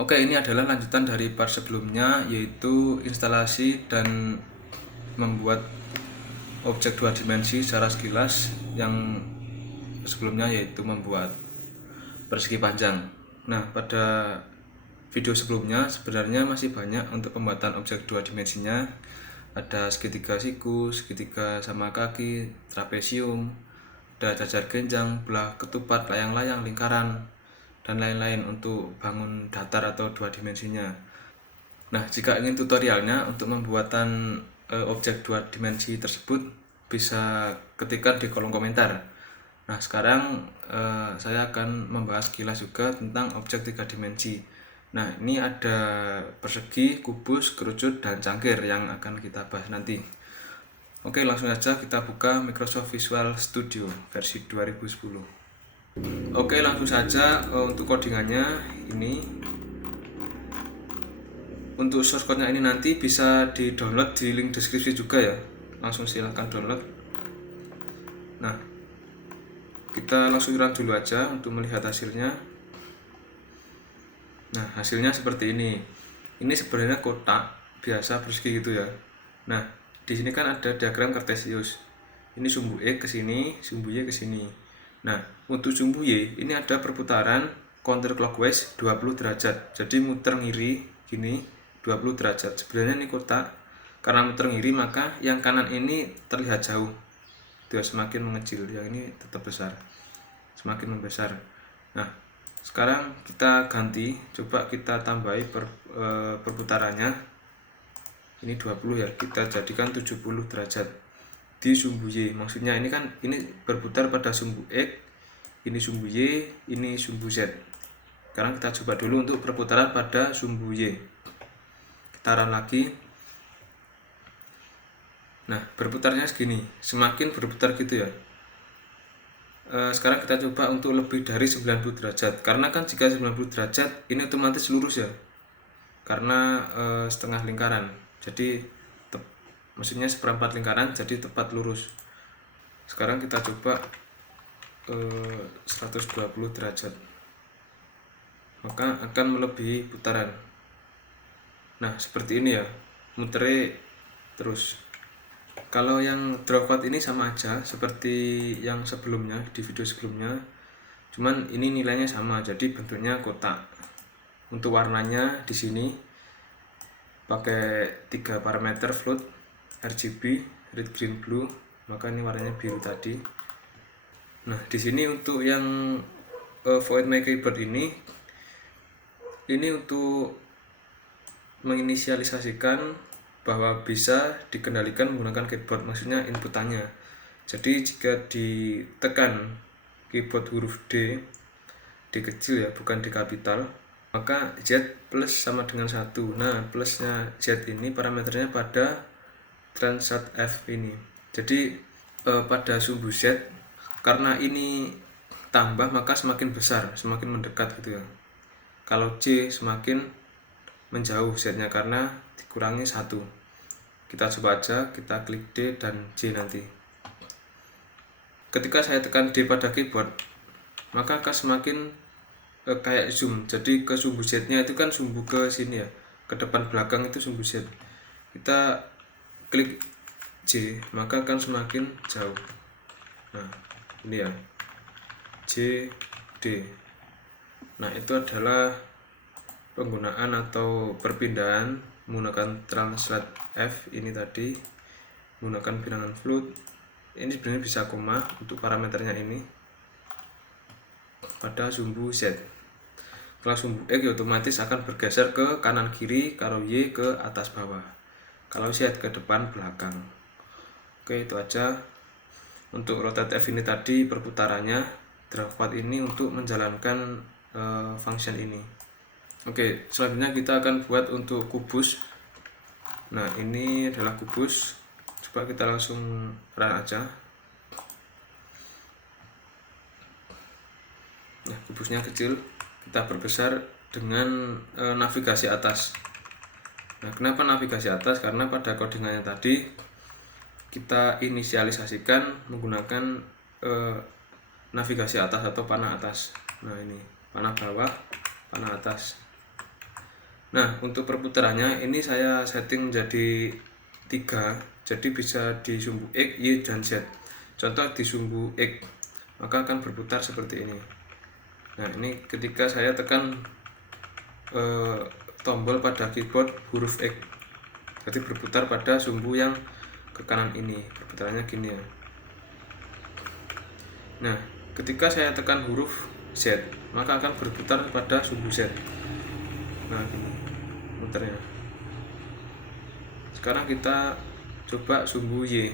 Oke, ini adalah lanjutan dari part sebelumnya, yaitu instalasi dan membuat objek dua dimensi secara sekilas. Yang sebelumnya yaitu membuat persegi panjang. Nah, pada video sebelumnya sebenarnya masih banyak untuk pembuatan objek dua dimensinya. Ada segitiga siku, segitiga sama kaki, trapesium, ada jajar genjang, belah ketupat, layang-layang, lingkaran, dan lain-lain untuk bangun datar atau dua dimensinya. Nah, jika ingin tutorialnya untuk pembuatan objek dua dimensi tersebut, bisa ketikkan di kolom komentar. Nah, sekarang saya akan membahas kilas juga tentang objek tiga dimensi. Nah, ini ada persegi, kubus, kerucut, dan cangkir yang akan kita bahas nanti. Oke, langsung saja kita buka Microsoft Visual Studio versi 2010. Oke, langsung saja untuk codingannya ini. Untuk source code-nya ini nanti bisa di-download di link deskripsi juga ya. Langsung silahkan download. Nah, kita langsung run dulu aja untuk melihat hasilnya. Nah, hasilnya seperti ini. Ini sebenarnya kotak biasa persegi gitu ya. Nah, di sini kan ada diagram kartesius. Ini sumbu X ke sini, sumbu Y ke sini. Nah, untuk sumbu Y ini ada perputaran counterclockwise 20 derajat. Jadi muter ngiri gini 20 derajat. Sebenarnya ini kotak, karena muter ngiri maka yang kanan ini terlihat jauh. Dia semakin mengecil, yang ini tetap besar. Semakin membesar. Nah, sekarang kita ganti, coba kita tambahi perputarannya. Ini 20 ya, kita jadikan 70 derajat di sumbu Y. Maksudnya ini kan ini berputar pada sumbu X, ini sumbu Y, ini sumbu Z. Sekarang kita coba dulu untuk perputaran pada sumbu Y. Kita run lagi. Nah, berputarnya segini, semakin berputar gitu ya. Sekarang kita coba untuk lebih dari 90 derajat, karena kan jika 90 derajat ini otomatis lurus ya, karena setengah lingkaran, jadi maksudnya seperempat lingkaran, jadi tepat lurus. Sekarang kita coba 120 derajat, maka akan melebihi putaran. Nah, seperti ini ya, mutere terus. Kalau yang drawcode ini sama aja seperti yang sebelumnya, di video sebelumnya, cuman ini nilainya sama, jadi bentuknya kotak. Untuk warnanya di sini pakai 3 parameter float RGB, red, green, blue, maka ini warnanya biru tadi. Nah, di sini untuk yang void my keyboard ini untuk menginisialisasikan bahwa bisa dikendalikan menggunakan keyboard, maksudnya inputannya. Jadi jika ditekan keyboard huruf D kecil ya, bukan D kapital, maka Z plus sama dengan 1. Nah, plusnya Z ini parameternya pada transat F ini. Jadi pada sumbu Z, karena ini tambah maka semakin besar, semakin mendekat gitu ya. Kalau C semakin menjauh Z-nya karena dikurangi 1. Kita coba aja, kita klik D dan J nanti. Ketika saya tekan D pada keyboard, maka akan semakin kayak zoom. Jadi ke sumbu Z-nya itu kan sumbu ke sini ya, ke depan belakang itu sumbu Z. Kita klik J, maka akan semakin jauh. Nah, ini ya, J, D. Nah, itu adalah penggunaan atau perpindahan menggunakan translate F ini tadi, menggunakan bilangan float. Ini sebenarnya bisa koma untuk parameternya ini pada sumbu Z. Kalau sumbu X otomatis akan bergeser ke kanan kiri, kalau Y ke atas bawah, kalau Z ke depan belakang. Oke, itu aja untuk rotate F ini tadi perputarannya. Drawpad ini untuk menjalankan function ini. Oke, selanjutnya kita akan buat untuk kubus. Nah, ini adalah kubus. Coba kita langsung run aja. Nah, kubusnya kecil, kita perbesar dengan navigasi atas. Nah, kenapa navigasi atas? Karena pada codingannya tadi kita inisialisasikan menggunakan navigasi atas atau panah atas. Nah, ini panah bawah, panah atas. Nah, untuk perputarannya ini saya setting menjadi 3, jadi bisa di sumbu X, Y, dan Z. Contoh di sumbu X, maka akan berputar seperti ini. Nah, ini ketika saya tekan tombol pada keyboard huruf X, jadi berputar pada sumbu yang ke kanan ini, perputarannya gini ya. Nah, ketika saya tekan huruf Z, maka akan berputar pada sumbu Z. Nah, gini muternya. Sekarang kita coba sumbu Y.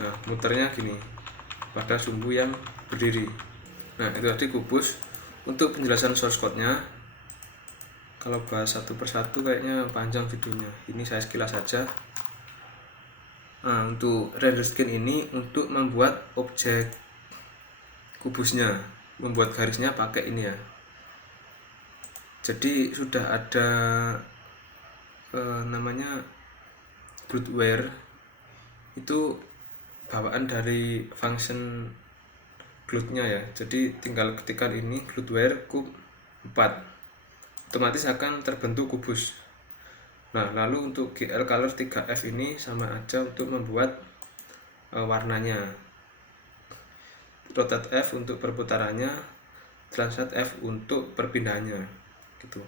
Nah, muternya gini pada sumbu yang berdiri. Nah, itu tadi kubus. Untuk penjelasan source code-nya, kalau bahas satu persatu kayaknya panjang videonya. Ini saya sekilas saja. Nah, untuk render skin ini untuk membuat objek kubusnya, membuat garisnya pakai ini ya. Jadi sudah ada namanya Gludeware, itu bawaan dari function Glued-nya ya. Jadi tinggal ketikkan ini Gludeware kub 4, otomatis akan terbentuk kubus. Nah, lalu untuk GL color 3F ini sama aja untuk membuat warnanya. Rotate F untuk perputarannya, translate F untuk perpindahannya gitu.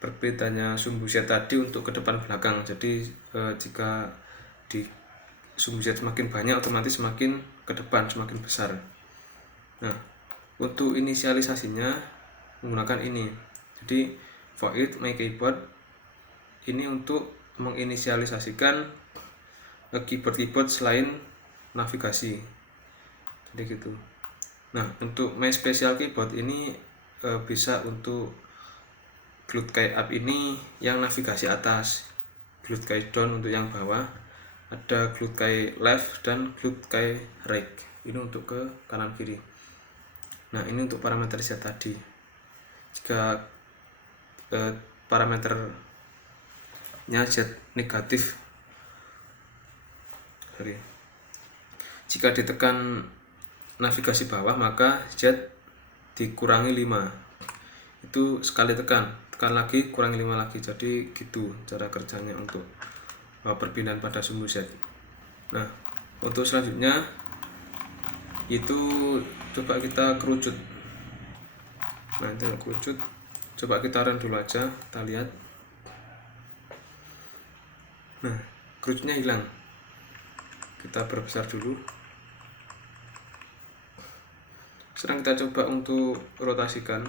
Perbedaannya sumbu Z tadi untuk ke depan belakang. Jadi jika di sumbu Z semakin banyak, otomatis semakin ke depan, semakin besar. Nah, untuk inisialisasinya menggunakan ini. Jadi void my keyboard ini untuk menginisialisasikan keyboard selain navigasi. Jadi gitu. Nah, untuk my special keyboard ini bisa untuk Glued key up ini yang navigasi atas, Glued key down untuk yang bawah, ada Glued key left dan Glued key right. Ini untuk ke kanan kiri. Nah, ini untuk parameter Z tadi. Jika parameternya Z negatif, jika ditekan navigasi bawah maka Z dikurangi 5. Itu sekali tekan lagi kurangi 5 lagi. Jadi gitu cara kerjanya untuk perpindahan pada sumbu Z. Nah, untuk selanjutnya itu coba kita kerucut. Nah, itu kerucut, coba kita run dulu aja, kita lihat. Nah, kerucutnya hilang. Kita perbesar dulu. Sekarang kita coba untuk rotasikan.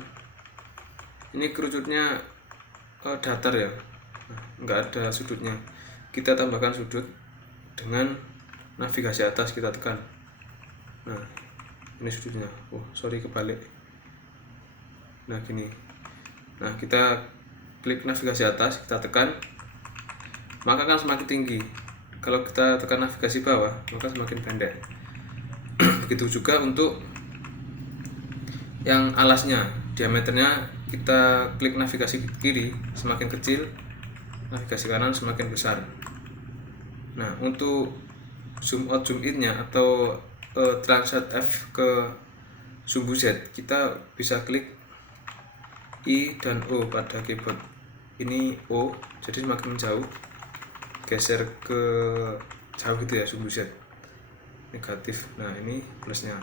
Ini kerucutnya datar ya, nggak ada sudutnya. Kita tambahkan sudut dengan navigasi atas, kita tekan. Nah, ini sudutnya. Oh, sorry, kebalik. Nah, gini. Nah, kita klik navigasi atas, kita tekan, maka akan semakin tinggi. Kalau kita tekan navigasi bawah, maka semakin pendek. Begitu juga untuk yang alasnya, diameternya kita klik navigasi kiri semakin kecil, navigasi kanan semakin besar. Nah, untuk zoom out zoom in nya atau translate F ke sumbu Z, kita bisa klik I dan O pada keyboard. Ini O, jadi semakin jauh, geser ke jauh gitu ya sumbu Z, negatif. Nah, ini plusnya.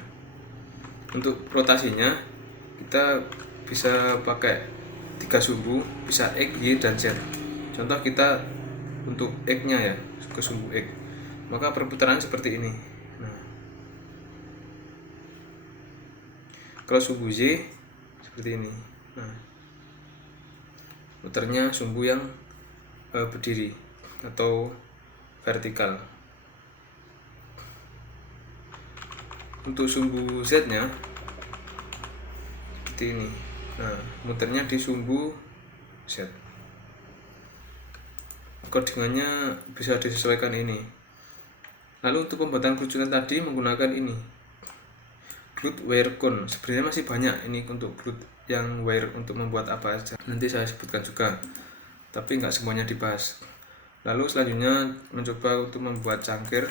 Untuk rotasinya kita bisa pakai 3 sumbu, bisa X, Y, dan Z. Contoh kita untuk X nya ya, ke sumbu X, maka perputaran seperti ini. Nah, kalau sumbu Y seperti ini. Nah, muternya sumbu yang berdiri atau vertikal. Untuk sumbu Z nya seperti ini. Nah, muternya di sumbu Z. Codingannya bisa disesuaikan ini. Lalu untuk pembuatan kerucutan tadi menggunakan ini, Gludeware Con. Sebenarnya masih banyak ini untuk Glued yang wire untuk membuat apa aja. Nanti saya sebutkan juga, tapi nggak semuanya dibahas. Lalu selanjutnya mencoba untuk membuat cangkir.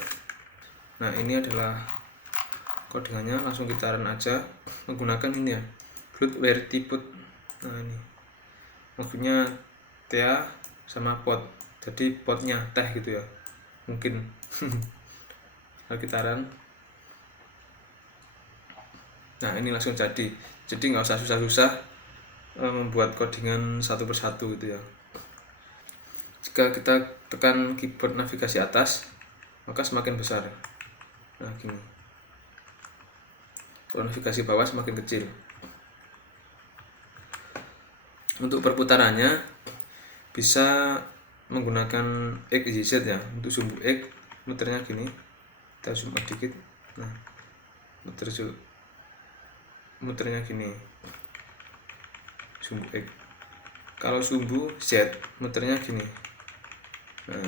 Nah, ini adalah codingannya, langsung kita run aja menggunakan ini ya, Gludeware Tiput. Nah, ini maksudnya TA sama pot, jadi potnya teh gitu ya mungkin. Gitaran. Nah ini langsung jadi nggak usah susah-susah membuat codingan satu persatu gitu ya. Jika kita tekan keyboard navigasi atas maka semakin besar, nah gini. Kalau navigasi bawah semakin kecil. Untuk perputarannya bisa menggunakan X, Y, Z ya. Untuk sumbu X muternya gini, kita zoom out dikit, nah muternya gini, sumbu X. Kalau sumbu Z muternya gini, nah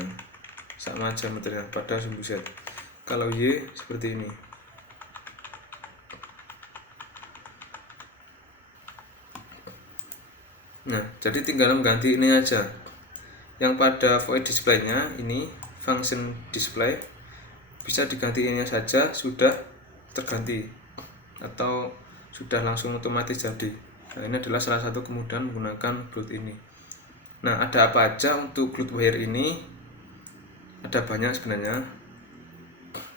sama aja muternya pada sumbu Z. Kalau Y seperti ini. Nah jadi tinggal mengganti ini aja. Yang pada void display-nya ini function display bisa diganti ini saja, sudah terganti atau sudah langsung otomatis jadi. Nah ini adalah salah satu kemudahan menggunakan Glut ini. Nah ada apa aja untuk Glutwire ini? Ada banyak sebenarnya.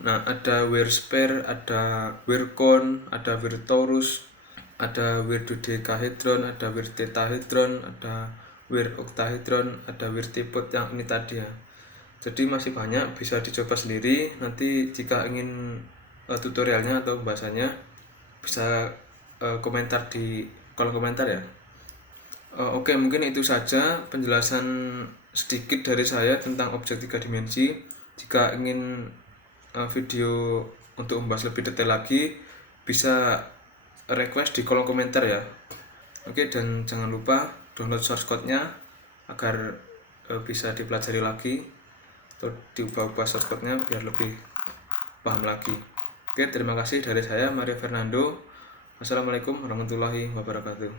Nah ada WirSpare, ada WirCon, ada WirTaurus, ada WirDodecahedron, ada WirTetahedron, ada WirOctahedron, ada WirTipot yang ini tadi ya. Jadi masih banyak, bisa dicoba sendiri. Nanti jika ingin tutorialnya atau pembahasannya bisa komentar di kolom komentar ya. Oke, mungkin itu saja penjelasan sedikit dari saya tentang objek 3 dimensi. Jika ingin video untuk membahas lebih detail lagi bisa request di kolom komentar ya. Oke, dan jangan lupa download source code-nya agar bisa dipelajari lagi atau diubah-ubah source code-nya biar lebih paham lagi. Oke, terima kasih dari saya Mario Fernando. Wassalamualaikum warahmatullahi wabarakatuh.